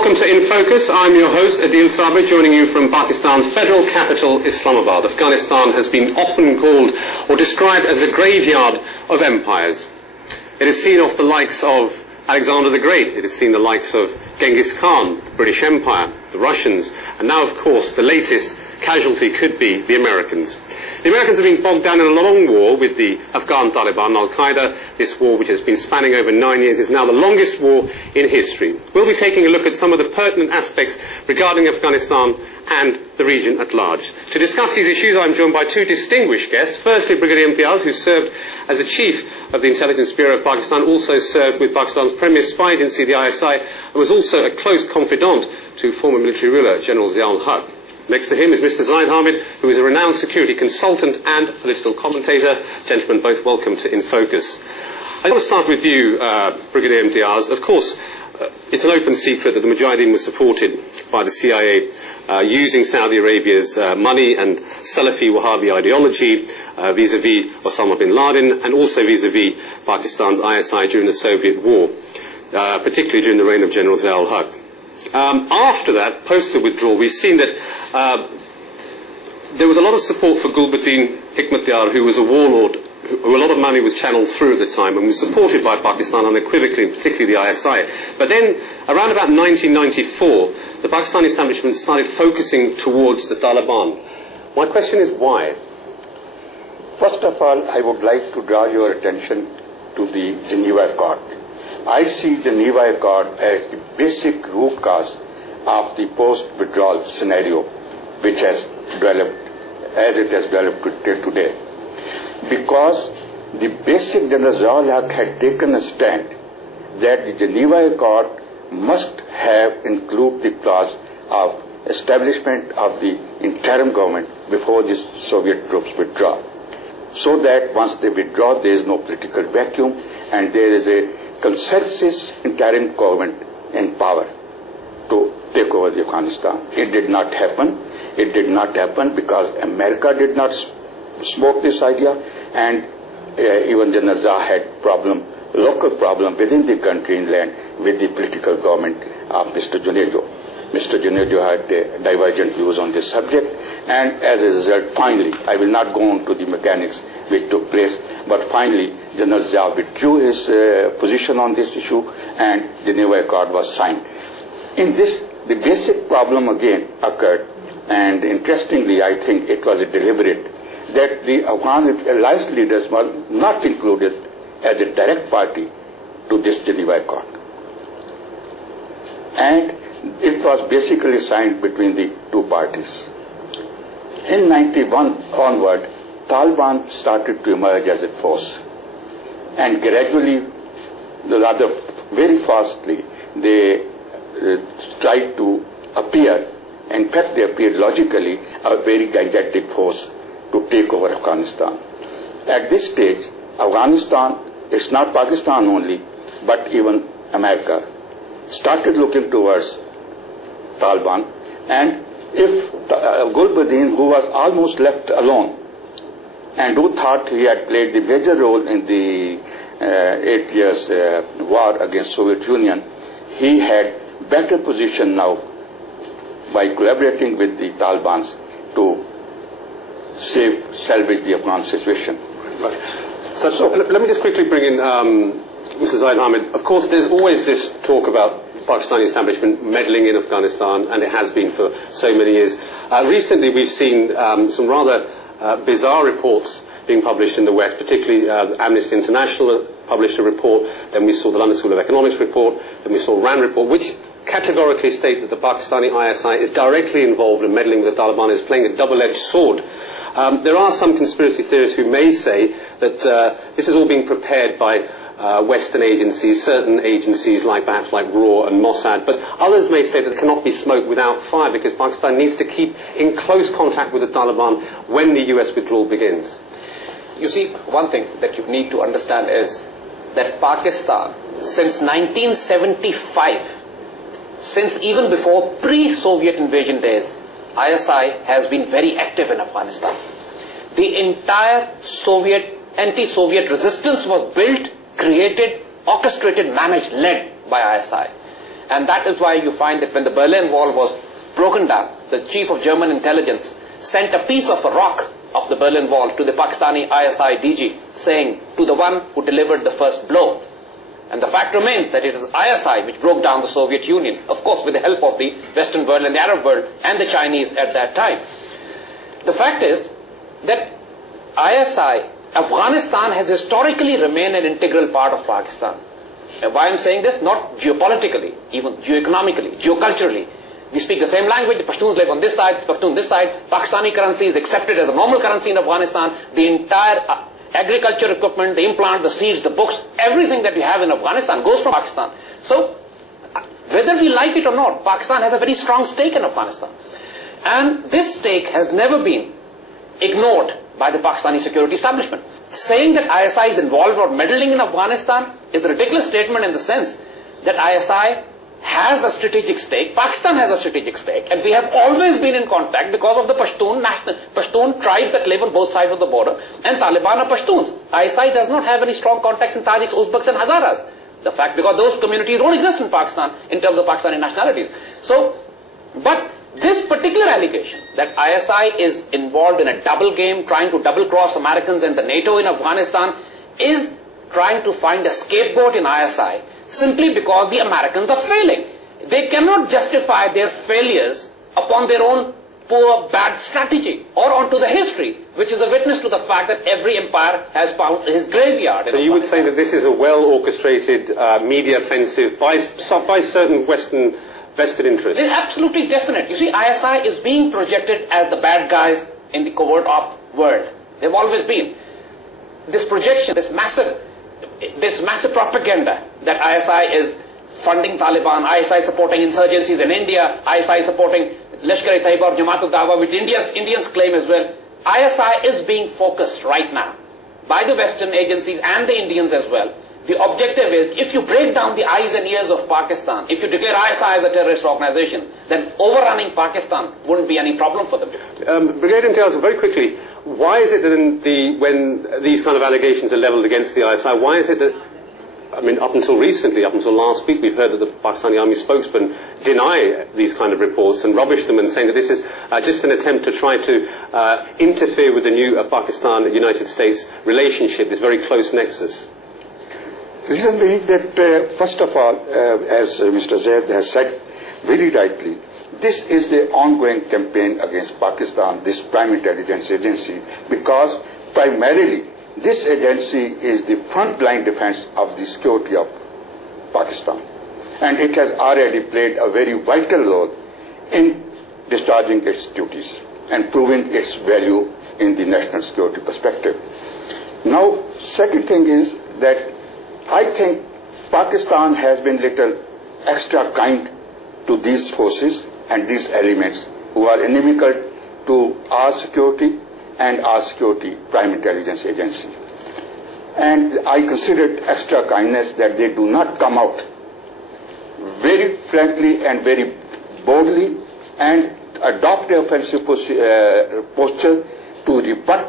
welcome to Infocus. I'm your host, Adil Sabir, joining you from Pakistan's federal capital, Islamabad. Afghanistan has been often called or described as a graveyard of empires. It has seen off the likes of Alexander the Great. It has seen the likes of Genghis Khan, the British Empire, the Russians, and now, of course, the latest casualty could be the Americans. The Americans have been bogged down in a long war with the Afghan Taliban, al-Qaeda. This war, which has been spanning over 9 years, is now the longest war in history. We'll be taking a look at some of the pertinent aspects regarding Afghanistan and the region at large. To discuss these issues, I'm joined by two distinguished guests. Firstly, Brigadier Imtiaz, who served as the Chief of the Intelligence Bureau of Pakistan, also served with Pakistan's premier spy agency, the ISI, and was also a close confidant to former military ruler General Zaid Hamid. Next to him is Mr. Zaid Hamid, who is a renowned security consultant and political commentator. Gentlemen, both welcome to Infocus. I want to start with you, Brigadier Imtiaz. Of course, it's an open secret that the Mujahideen was supported by the CIA using Saudi Arabia's money and Salafi Wahhabi ideology vis-à-vis Osama bin Laden and also vis-à-vis Pakistan's ISI during the Soviet war, particularly during the reign of General Zaid Hamid. After that, post the withdrawal, we've seen that there was a lot of support for Gulbuddin Hikmatyar, who was a warlord, who a lot of money was channeled through at the time and was supported by Pakistan unequivocally, particularly the ISI. But then, around about 1994, the Pakistani establishment started focusing towards the Taliban. My question is why? First of all, I would like to draw your attention to the Geneva Accord. I see Geneva Accord as the basic root cause of the post-withdrawal scenario which has developed as it has developed today. Because the basic General Zaid had taken a stand that the Geneva Accord must include the clause of establishment of the interim government before the Soviet troops withdraw. So that once they withdraw, there is no political vacuum and there is a consensus interim government in power to take over the Afghanistan. It did not happen. It did not happen because America did not smoke this idea, and even General Zaid had local problem within the country inland with the political government of Mr. Junaid. Mr. Junaid had divergent views on this subject, and as a result, finally, I will not go on to the mechanics which took place, but finally, General Zaid withdrew his position on this issue, and the Geneva Accord was signed. In this, the basic problem again occurred, and interestingly, I think it was a deliberate, that the Afghan alliance leaders were not included as a direct party to this Geneva Accord. And it was basically signed between the two parties. In 91 onward, Taliban started to emerge as a force. And gradually, rather very fastly, they tried to appear. In fact, they appeared logically a very gigantic force to take over Afghanistan. At this stage, Afghanistan, it's not Pakistan only, but even America, started looking towards Taliban, and if Gulbuddin, who was almost left alone and who thought he had played the major role in the 8 years war against Soviet Union, he had better position now by collaborating with the Talibans to salvage the Afghan situation. Right. So let me just quickly bring in Mr. Zaid Hamid. Of course, there's always this talk about Pakistani establishment meddling in Afghanistan, and it has been for so many years. Recently, we've seen some rather bizarre reports being published in the West, particularly Amnesty International published a report, then we saw the London School of Economics report, then we saw the RAND report, which categorically state that the Pakistani ISI is directly involved in meddling with the Taliban, is playing a double-edged sword. There are some conspiracy theorists who may say that this is all being prepared by Western agencies, certain agencies perhaps like RAW and Mossad, but others may say that it cannot be smoke without fire because Pakistan needs to keep in close contact with the Taliban when the US withdrawal begins. You see, one thing that you need to understand is that Pakistan, since 1975, since even before pre-Soviet invasion days, ISI has been very active in Afghanistan. The entire anti-Soviet resistance was built, created, orchestrated, managed, led by ISI. And that is why you find that when the Berlin Wall was broken down, the chief of German intelligence sent a piece of a rock of the Berlin Wall to the Pakistani ISI DG, saying, to the one who delivered the first blow. And the fact remains that it is ISI which broke down the Soviet Union, of course with the help of the Western world and the Arab world and the Chinese at that time. The fact is that ISI, Afghanistan has historically remained an integral part of Pakistan. And why I'm saying this? Not geopolitically, even geoeconomically, geoculturally. We speak the same language, the Pashtuns live on this side, the Pashtun this side. Pakistani currency is accepted as a normal currency in Afghanistan. The entire agriculture equipment, the implant, the seeds, the books, everything that we have in Afghanistan goes from Pakistan. So, whether we like it or not, Pakistan has a very strong stake in Afghanistan. And this stake has never been ignored by the Pakistani security establishment. Saying that ISI is involved or meddling in Afghanistan is a ridiculous statement in the sense that ISI has a strategic stake, Pakistan has a strategic stake, and we have always been in contact because of the Pashtun tribes that live on both sides of the border, and Taliban are Pashtuns. ISI does not have any strong contacts in Tajiks, Uzbeks and Hazaras. The fact, because those communities don't exist in Pakistan in terms of Pakistani nationalities. So, but this particular allegation that ISI is involved in a double game, trying to double cross Americans and the NATO in Afghanistan, is trying to find a scapegoat in ISI simply because the Americans are failing. They cannot justify their failures upon their own poor, bad strategy or onto the history, which is a witness to the fact that every empire has found his graveyard. So you would say that this is a well-orchestrated media offensive by certain Western vested interests? It's absolutely definite. You see, ISI is being projected as the bad guys in the covert op world. They've always been. This projection, this massive propaganda that ISI is funding Taliban, ISI supporting insurgencies in India, ISI supporting Lashkar-e-Taiba or Jamaat al-Dawa, which Indians claim as well. ISI is being focused right now by the Western agencies and the Indians as well. The objective is, if you break down the eyes and ears of Pakistan, if you declare ISI as a terrorist organization, then overrunning Pakistan wouldn't be any problem for them. Brigadier Imtiaz, very quickly, why is it that when these kind of allegations are levelled against the ISI, why is it that, I mean, up until recently, up until last week, we've heard that the Pakistani army spokesman deny these kind of reports and rubbish them and saying that this is just an attempt to try to interfere with the new Pakistan-United States relationship, this very close nexus? Reason being that, first of all, as Mr. Zaid has said very rightly, this is the ongoing campaign against Pakistan, this prime intelligence agency, because primarily this agency is the front-line defense of the security of Pakistan. And it has already played a very vital role in discharging its duties and proving its value in the national security perspective. Now, second thing is that I think Pakistan has been little extra kind to these forces and these elements who are inimical to our security and our security prime intelligence agency. And I consider it extra kindness that they do not come out very frankly and very boldly and adopt the offensive posture to rebut